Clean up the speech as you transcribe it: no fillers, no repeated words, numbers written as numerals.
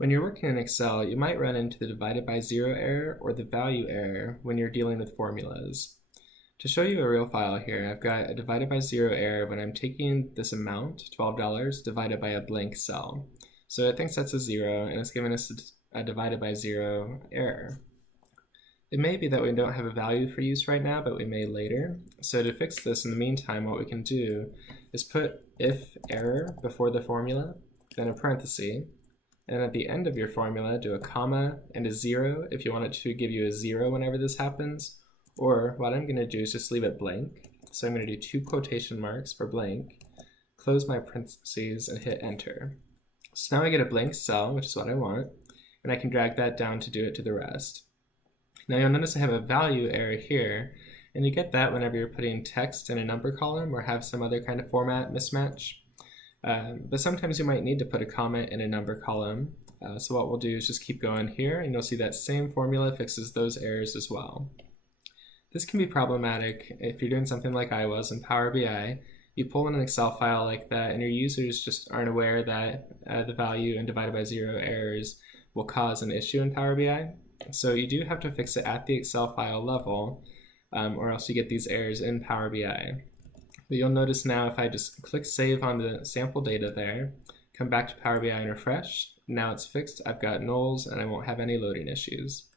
When you're working in Excel, you might run into the divided by zero error or the value error when you're dealing with formulas. To show you a real file here, I've got a divided by zero error when I'm taking this amount, $12, divided by a blank cell. So it thinks that's a zero, and it's giving us a divided by zero error. It may be that we don't have a value for use right now, but we may later. So to fix this in the meantime, what we can do is put if error before the formula, then a parenthesis, and at the end of your formula, do a comma and a zero if you want it to give you a zero whenever this happens. Or what I'm going to do is just leave it blank. So I'm going to do 2 quotation marks for blank, close my parentheses, and hit enter. So now I get a blank cell, which is what I want, and I can drag that down to do it to the rest. Now you'll notice I have a value error here, and you get that whenever you're putting text in a number column or have some other kind of format mismatch. But sometimes you might need to put a comment in a number column. So what we'll do is just keep going here, and you'll see that same formula fixes those errors as well. This can be problematic if you're doing something like I was in Power BI. You pull in an Excel file like that, and your users just aren't aware that the value and divided by zero errors will cause an issue in Power BI. So you do have to fix it at the Excel file level, or else you get these errors in Power BI. But you'll notice now if I just click save on the sample data there, come back to Power BI and refresh, now it's fixed, I've got nulls and I won't have any loading issues.